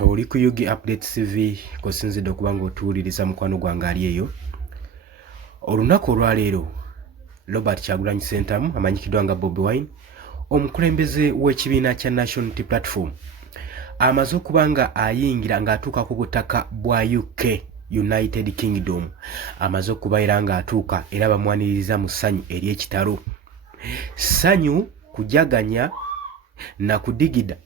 oli ku Yugi Updates TV kosinzidde okuba ng'otuwuliriza mukwano gwange ali eyo. Olunaku olwaleero Robert Kyagulanyi Ssentamu amanyikiddwa nga Bobi Wine, omukulembeze w'ekibiina kya National Unity Platform, amaze okuba nga ayingira ng'atuuka ku butaka bwa UK, United Kingdom. Amaze okuba era ng'atuuka era bamwaniriza mu ssanyu ery'ekitalo. Ssanyu, kujaganya na kudigida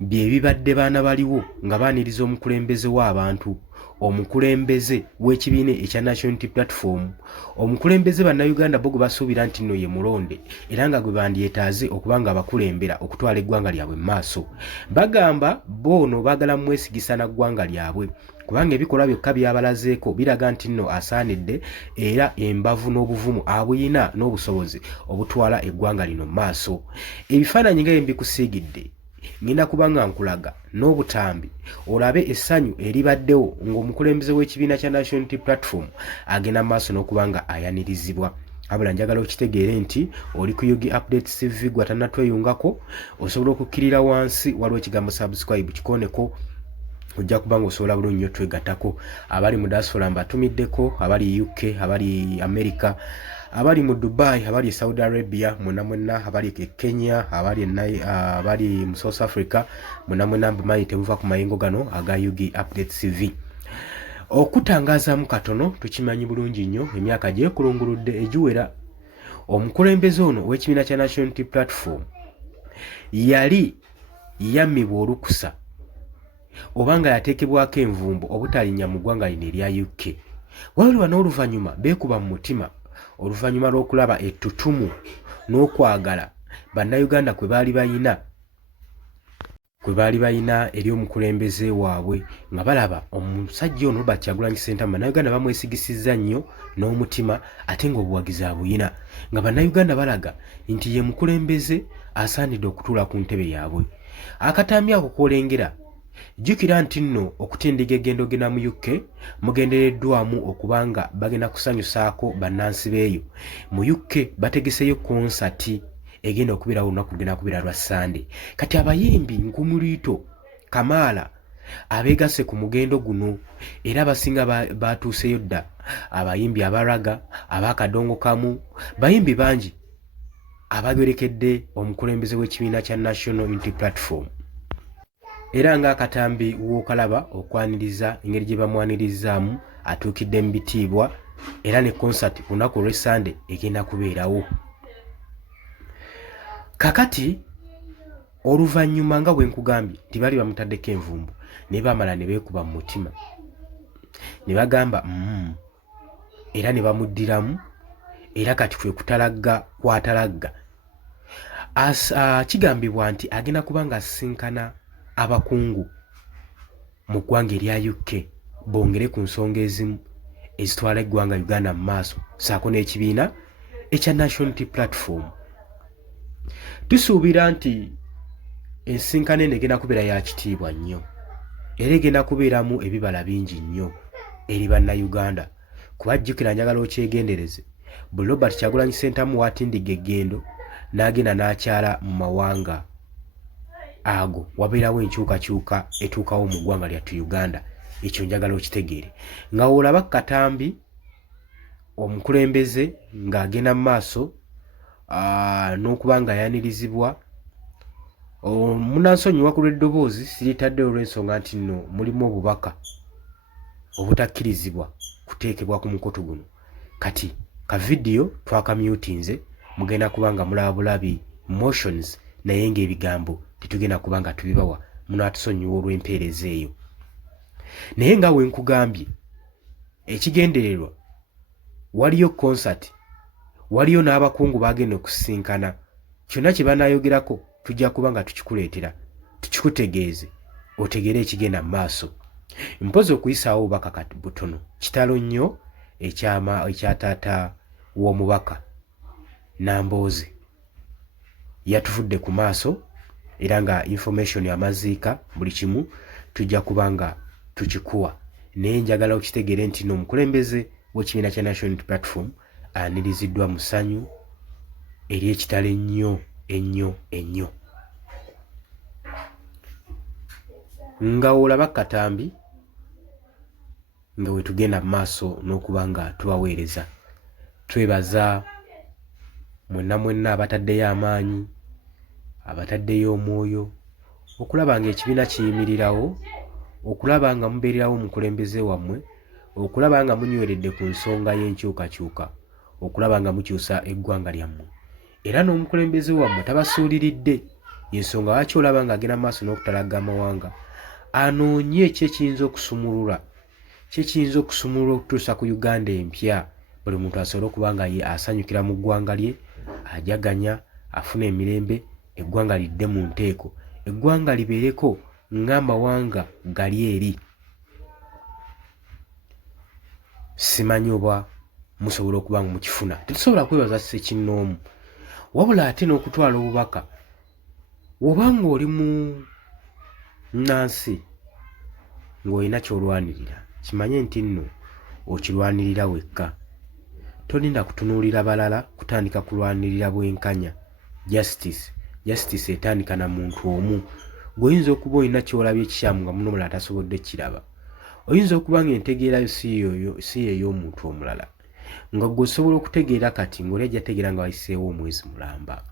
bye bibadde baana baliwo nga baaniriza omukulembeze w'abantu, omukulembeze w'ekibiina ekya National Unity Platform, omukulembeze bannayuganda bo gwe basuubira nti nno ye mulonde era nga gwe bandyetaaze okuba nga abakulembera okutwala eggwanga lyabwe mu maaso. Bagamba boono baagala mwesigisa na ggwanga lyabwe kubanga ebikolwa byokka byabalazeeko biraga nti nno asaanidde era embavu n'obuvumu abuyina n'obusobozi obutwala eggwanga lino mu maaso. Ebifaananyi nga mbikusiigidde ngenda kubanga nkulaga n'obutambi olabe essanyu eribaddewo ng'omukulembeze w'ekibiina kya National Unity Platform agenda mu maaso n'okuba nga ayanirizibwa. Abula njagala okitegeere nti oli ku Yugi Updates TV, gwe atannatweyungako osobola okukkirira wansi waliwo ekigambo subscribe, kikoneko ojja kuba ng'osobola bulungi nnyo twegattako. Abali mu diaspora mbatumiddeko, abali UK, abali America, abali mu Dubai, abali Saudi Arabia, mwenna abali Kenya, abali mu South Africa, mwenna mbimanyi temuva ku mayengo gano aga Yugi Updates TV. Okutangaazamu katono tukimanyi bulungi nnyo emyaka gyekulunguludde egiwera, omukulembeze ono w'ekibiina kya National Unity Platform yali yammibwa olukusa oba nga yateekebwako envumbo obutalinnya mu ggwanga lino erya UK. Waliwo n'oluvannyuma beekuba mu mutima oluvannyuma lw'okulaba ettutumu n'okwagala bannayuganda kwe baali bayina eri omukulembeze waabwe, nga balaba omusajja ono Robert Kyagulanyi Ssentamu bannayuganda bamwesigisizza nnyo n'omutima ate ng'obuwagizi abuyina, nga bannayuganda balaga nti ye mukulembeze asaanidde okutuula ku ntebe yaabwe. Akatambi ako koolengera, jjukira nti nno okutindiga egendo genda mu UK mugendereddwamu okuba nga bagenda kusanyusaako bannansi beeyo. Mu UK bategeseyo konsati egenda okubeerawo olunaku lugenda kubeera lwa Sande. Kati abayimbi Nkumuliito, Kamaala abeegasse ku mugendo guno era abasinga baatuuseyo dda, abayimbi abaraga, ab'akadongo kamu, bayimbi bangi abagerekedde omukulembeze w'ekibiina kya National Unity Platform. Era ng'akatambi w'okalaba okwaniriza engeri gye bamwanirizzaamu atuukidde mu bitiibwa, era ne konsati ku lunaku olw'Essande egenda kubeerawo. Kakati oluvannyuma nga bwe nkugambye nti bali bamutaddeko envumbo ne bamala ne beekuba mu mutima ne bagamba era ne bamuddiramu, era kati kwe kutalagga kwatalagga. Kigambibwa nti agenda kuba ng'asisinkana abakungu mu ggwanga erya UK bongere ku nsonga ezimu ezitwala eggwanga Uganda mu maaso, saako n'ekibiina ekya National Unity Platform. Tusuubira nti ensinkano eno egenda kubeera ya kitiibwa nnyo era egenda kubeeramu ebibala bingi nnyo eri bannayuganda, kuba jjukira, njagala okyegendereze, buli Robert Kyagulanyi Ssentamu waatindiga eggendo n'agenda n'akyala mu mawanga ago, wabeerawo enkyukakyuka etuukawo mu ggwanga lyattu Uganda. Ekyo njagala okitegeere. Nga olaba katambi omukulembeze ng'agenda mu maaso n'okuba nga yanirizibwa, munansonyiwa ku lw'eddoboozi siritadde olw'ensonga nti nno mulimu obubaka obutakkirizibwa kuteekebwa ku mukutu guno. Kati ka vidiyo twakamyutinze, mugenda kuba nga mulaba bulabi motions, naye ng'ebigambo tetugenda kuba nga tubibawa, munaatusonyiwa olw'empeereza eyo. Naye nga we nkugambye, ekigendererwa waliyo konsati, waliyo n'abakungu bagenda okusisinkana. Kyonna kye banaayogerako tujja kuba nga tukikuleetera, tukikutegeeze otegeere ekigenda mu maaso. Mpozi okuyisaawo obubaka kati butono, kitalo nnyo ekya taata w'omubaka Nambooze yatuvudde ku maaso, era nga information amaziika buli kimu tujja kuba nga tukikuwa. Naye njagala okitegeere nti n'omukulembeze w'ekibiina kya National Unity Platform aniriziddwa mu ssanyu ery'ekitalo ennyo ennyo ennyo. nga olaba Katambi nga we tugenda mu maaso n'okuba nga tubaweereza. Twebaza mwenna abataddeyo amaanyi, abataddeyo omwoyo okulaba nga ekibiina kiyimirirawo, okulaba nga mubeererawo omukulembeze wammwe, okulaba nga munyweredde ku nsonga y'enkyukakyuka, okulaba nga mukyusa eggwanga lyammwe. Era n'omukulembeze wammwe tabasuuliridde, y'ensonga lwaki olaba ng'agenda mu maaso n'okutalaga amawanga anoonye ekiyinza okusumulula, kiyinza okusumulula okutuusa ku Uganda empya, buli muntu asobole okuba nga ye asanyukira mu ggwanga lye, ajaganya, afuna emirembe, eggwanga lidde mu nteeko, eggwanga libeereko ng'amawanga gali eri. Simanyi oba musobola okuba nga mukifuna. Tetusobola kwebaza Ssekinnoomu, wabula ate n'okutwala obubaka. Woba ng'oli mu nnansi ng'olina ky'olwanirira, kimanye nti nno okirwanirira wekka. Tolinda kutunuulira balala kutandika kulwanirira bwenkanya. Justice etandika na muntu omu. Gw'oyinza okuba olina ky'olabye ekikyamu nga muno mulala tasobodde kiraba. Oyinza okuba ng'entegeerayo si y'ey'omuntu omulala, nga ggwe osobola okutegeera kati ng'oli ajja tegeera nga wayiseewo omwezi mulamba.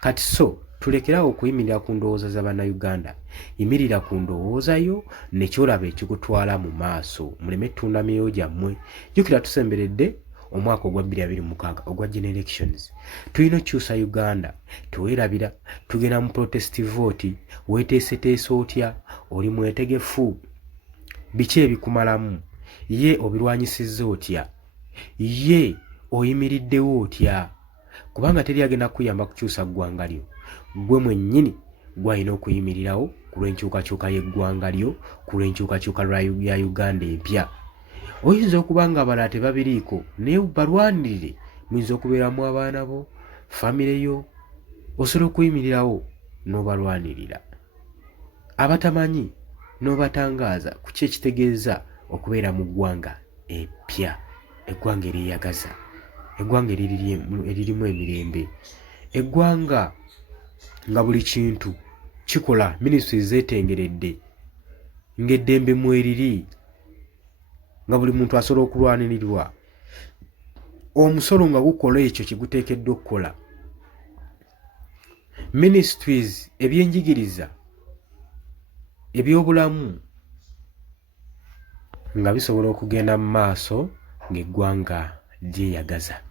Kati so tulekerawo okuyimirira ku ndowooza za bannayuganda, yimirira ku ndowooza yo ne kyolaba ekikutwala mu maaso, muleme ttunda myoyo gyammwe. Jjukira tusemberedde omwaka ogwa 2026 ogwa general elections. Tulina okukyusa Uganda, teweerabira, tugenda mu protest vote, weeteeseteese otya, oli mwetegefu, biki ebikumalamu, ye obirwanyisizza otya, ye oyimiriddewo otya, kubanga teri agenda kuyamba kukyusa ggwanga lyo. Gwe mwennyini gw'alina okuyimirirawo ku lw'enkyukakyuka y'eggwanga lyo, ku lw'enkyukakyuka ya Uganda empya. Oyinza okuba nga abalala tebabiriiko, naye balwanirire. Muyinza okubeeramu abaana bo, famire yo, osobola okuyimirirawo n'obalwanirira. Abatamanyi n'obatangaaza ku ki ekitegeeza okubeera mu ggwanga eppya, eggwanga eryeyagaza, eggwanga eririmu emirembe, eggwanga nga buli kintu kikola, minisitule zeetengeredde, ng'eddembe mweriri, nga buli muntu asobola okulwanirirwa, omusolo nga gukola ekyo kye guteekeddwa okukola, ministries, ebyenjigiriza, ebyobulamu nga bisobola okugenda mu maaso ng'eggwanga lyeyagaza.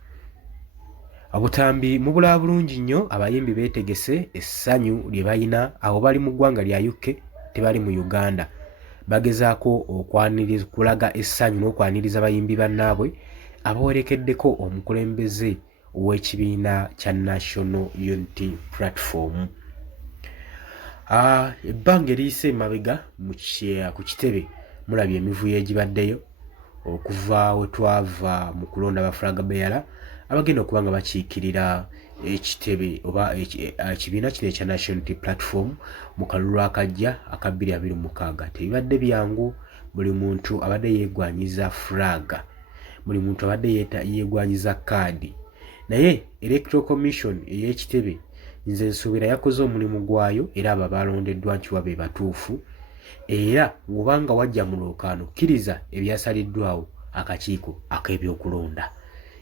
Obutambi mubulaba bulungi nnyo, abayimbi beetegese essanyu lye balina, abo bali mu ggwanga lya UK, tebali mu Uganda. Bagezaako kulaga essanyu n'okwaniriza abayimbi bannaabwe abawerekeddeko omukulembeze w'ekibiina kya National Unity Platform. Ebbanga eriyise emabega ku kitebe mulabye emivuyo egibaddeyo okuva we twava mu kulonda bafulaga beyala abagenda okuba nga bakiikirira ekitebe oba ekibiina kino ekya National Unity Platform mu kalulu akajja aka 2026. Tebibadde byangu, buli muntu abadde yeegwanyiza fulaga, buli muntu abadde yeegwanyiza kaadi, naye Electoral Commission ey'ekitebe nze nsuubira yakoze omulimu gwayo era abo balondeddwa nkiwa be batuufu, era wobanga wajja mu lwokaano kkiriza ebyasaliddwawo akakiiko ak'ebyokulonda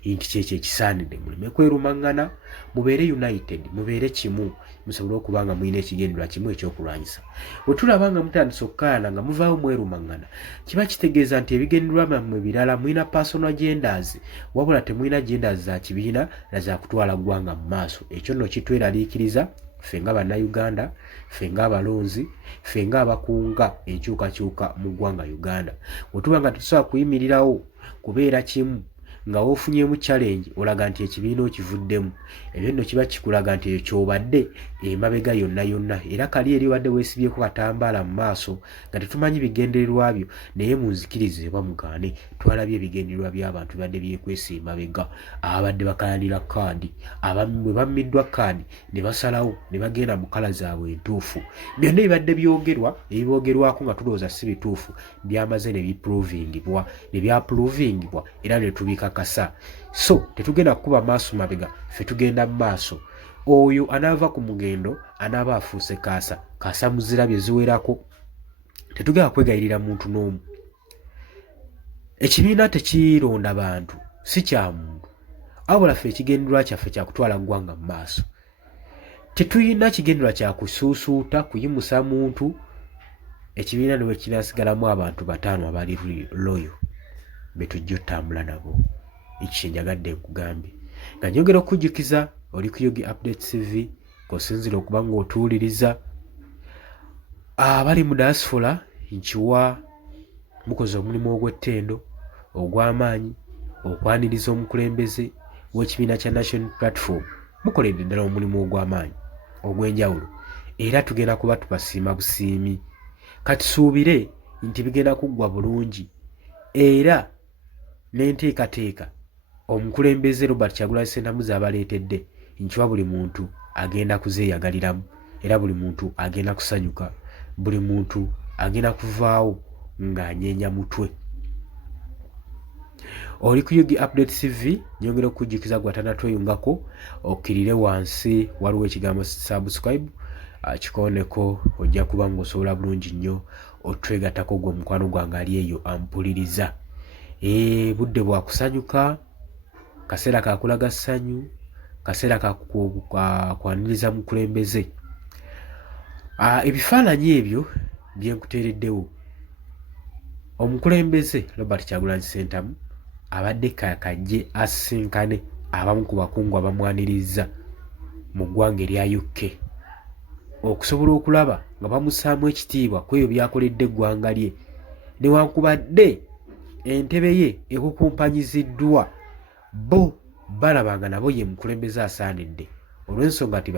nti kyekyo ekisaanidde, muleme kwerumaŋŋana, mubeere united, mubeere kimu, musobole okuba nga mulina ekigendererwa kimu ekyokulwanyisa. Bwe tulaba nga mutandise okukaayana nga muvaawo mwerumaŋŋana, kiba kitegeeza nti ebigendererwa byammwe birala, mulina personal agendas, wabula temulina agendas za kibiina na za kutwala ggwanga mu maaso. Ekyo nno kitweraliikiriza ffe nga bannayuganda, ffe ng'abalonzi, ffe ng'abakunga enkyukakyuka mu ggwanga Uganda. Bwe tuba nga tetusobola kuyimirirawo kubeera kimu, nga woofunyemu challenge olaga nti ekibiina okivuddemu, ebyo nno kiba kikulaga nti ekyo ky'obadde emabega yonna, era kali eri obadde weesibyeko katambaala mu maaso nga tetumanyi bigendererwa byo, naye munzikirize oba mugaane, twalabye ebigendererwa by'abantu bibadde byekwesa emabega, abadde bakayanira kaadi, bwe bammiddwa kaadi ne basalawo ne bagenda mu kala zaabwe entuufu. Byonna ebibadde byogerwa, ebiboogerwako nga tulowooza si bituufu, byamaze ne biprovingibwa, ne byaprovingibwa era ne tubikakasa. So tetugenda kukuba maaso mabega, ffe tugenda mu maaso. Oyo anaava ku mugendo anaaba afuuse kaasa muzira bye ziwerako tetugenda kwegayirira muntu n'omu. Ekibiina tekironda bantu, si kya muntu, wabula ffe ekigendererwa kyaffe kya kutwala ggwanga mu maaso. Tetulina kigendererwa kya kusuusuuta kuyimusa muntu. Ekibiina ne bwe kinaasigalamu abantu 5 abali loyo be tujja otambula nabo. Ekyo kye njagadde nkugambye. Nga njogera okujjukiza oli ku Yogi Updates TV, k'osinzira okuba ng'otuwuliriza. Abali mu diaspora nkiwa mukoze omulimu ogw'ettendo ogw'amaanyi okwaniriza omukulembeze w'ekibiina kya National Platform. Mukoledde ddala omulimu ogw'amaanyi ogw'enjawulo era tugenda kuba tubasiima busiimi. Katusuubire nti bigenda kuggwa bulungi era n'enteekateeka omukulembeze Robert Kyagulanyi Ssentamu z'abaleetedde nkiwa buli muntu agenda kuzeeyagaliramu era buli muntu agenda kusanyuka, buli muntu agenda kuvaawo ng'anyeenya mutwe. Oli ku Yogi Updates TV, nyongera okujjukiza gwatanatweyungako okkirire wansi waliwo ekigambo subscribe, kikooneko ojja kuba ng'osobola bulungi nnyo otwegattako gwe mukwano gwange ali eyo ampuliriza. Budde bwa kusanyuka, kaseera ka kulaga ssanyu, kaseera ka kwaniriza mukulembeze. Ebifaananyi ebyo bye nkuteereddewo. Omukulembeze Robert Kyagulanyi Ssentamu abadde kakajje asisinkane abamu ku bakungu abamwaniriza mu ggwanga erya UK okusobola okulaba nga bamussaamu ekitiibwa ku ebyo byakoledde eggwanga lye, newankubadde entebe ye ekukumpanyiziddwa, bo balaba nga nabo ye mukulembeze asaanidde olw'ensonga nti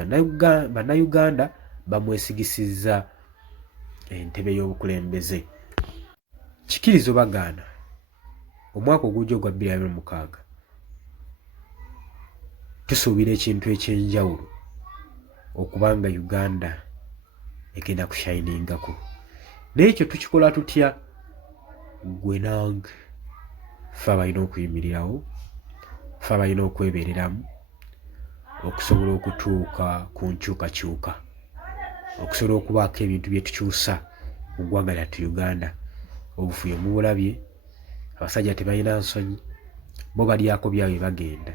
bannayuganda bamwesigisizza entebe y'obukulembeze. Kikirizo bagaana omwaka ogujja ogwa 2026 tusuubira ekintu ekyenjawulo okubanga Uganda egenda kushiningako. N'ekyo tukikola tutya? Gwe nange ffe abalina okuyimirirawo, ffe abalina okwebeereramu okusobola okutuuka ku nkyukakyuka, okusobola okubaako ebintu bye tukyusa mu ggwanga lyattu Uganda. Obufuyo mubulabye, abasajja tebalina nsonyi, bo balyako byabwe bagenda.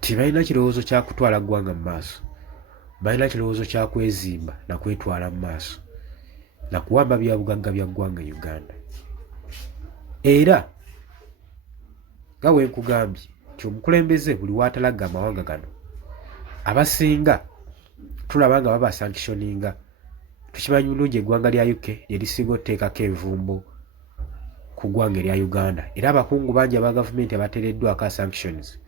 Tebalina kirowoozo kya kutwala ggwanga mu maaso, balina kirowoozo kya kwezimba na kwetwala mu maaso na kuwamba bya bugagga bya ggwanga Uganda. Era nga bwe nkugambye nti omukulembeze buli waatalaga amawanga gano abasinga tulaba nga baba sanctioninga. Tukimanyi bulungi eggwanga lya UK lye lisinga otteekako envumbo ku ggwanga erya Uganda, era abakungu bangi aba gavumenti abateereddwako sanctions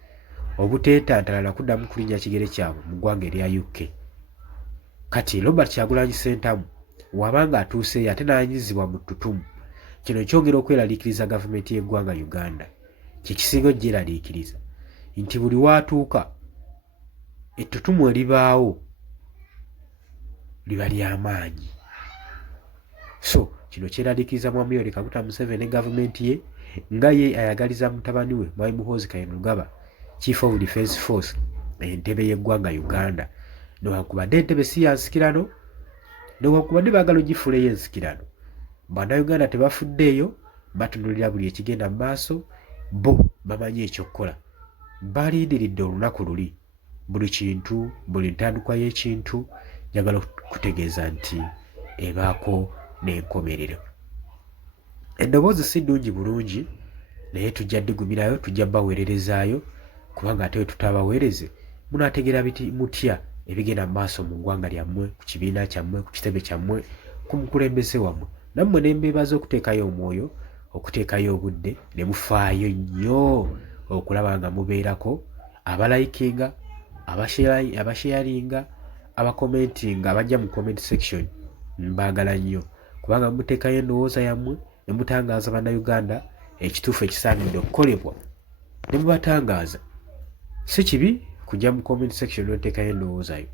obuteetantala na kuddamu kulinnya kigere kyabwe mu ggwanga erya UK. Kati Robert Kyagulanyi Ssentamu wabanga atuuseeyo ate n'anyizibwa mu ttutumu, kino kyongera okweraliikiriza gavumenti y'eggwanga Uganda. Kye kisinga ogyeraliikiriza nti buli waatuuka ettutumu eribaawo liba ly'amaanyi. So kino kyeraliikiriza Mwami Yoweri Kaguta Museveni ne gavumenti ye nga ye ayagaliza mutabani we Mwami Muhoozi Kainerugaba, Chief of Defence Force, entebe y'eggwanga Uganda. Newankubadde entebe si ya nsikirano, newankubadde baagala ogifuuleyo ensikirano, bannayuganda tebafuddeeyo, batunuulira buli ekigenda mu maaso, bo bamanyi ekyokukola. Balindiridde olunaku luli, buli kintu, buli ntandikwa y'ekintu njagala okutegeeza nti ebaako n'enkomerero. Eddoboozi si ddungi bulungi, naye tujja digumirayo, tujja baweererezaayo, kubanga ate we tutabaweereze munaategeera mutya ebigenda mu maaso mu ggwanga lyammwe, ku kibiina kyammwe, ku kitebe kyammwe, ku mukulembeze wammwe. Nammwe ne mbeebaza okuteekayo omwoyo, okuteekayo obudde, ne mufaayo nnyo okulaba nga mubeerako abalayikinga, abasharinga, abakomentinga, abajja mu comment section. Mbaagala nnyo kubanga muteekayo endowooza yammwe ne mutangaaza bannayuganda ekituufu ekisaanidde okukolebwa ne mubatangaaza. Si kibi kujja mu comment section n'oteekayo endowooza yo.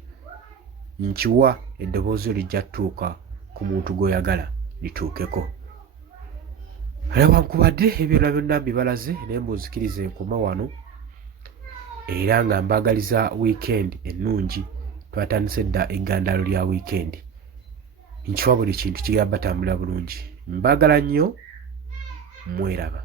Nkiwa eddoboozi lijja tutuuka ku muntu gw'oyagala lituukeko. Newankubadde ebyonna byonna mbibalaze naye mbuzikirize enkoma wano, era nga mbaagaliza weekend ennungi. Twatandise dda eggandaalo lya weekend. nkiwa buli kintu kigamba batambula bulungi. Mbagala nnyo, mweraba.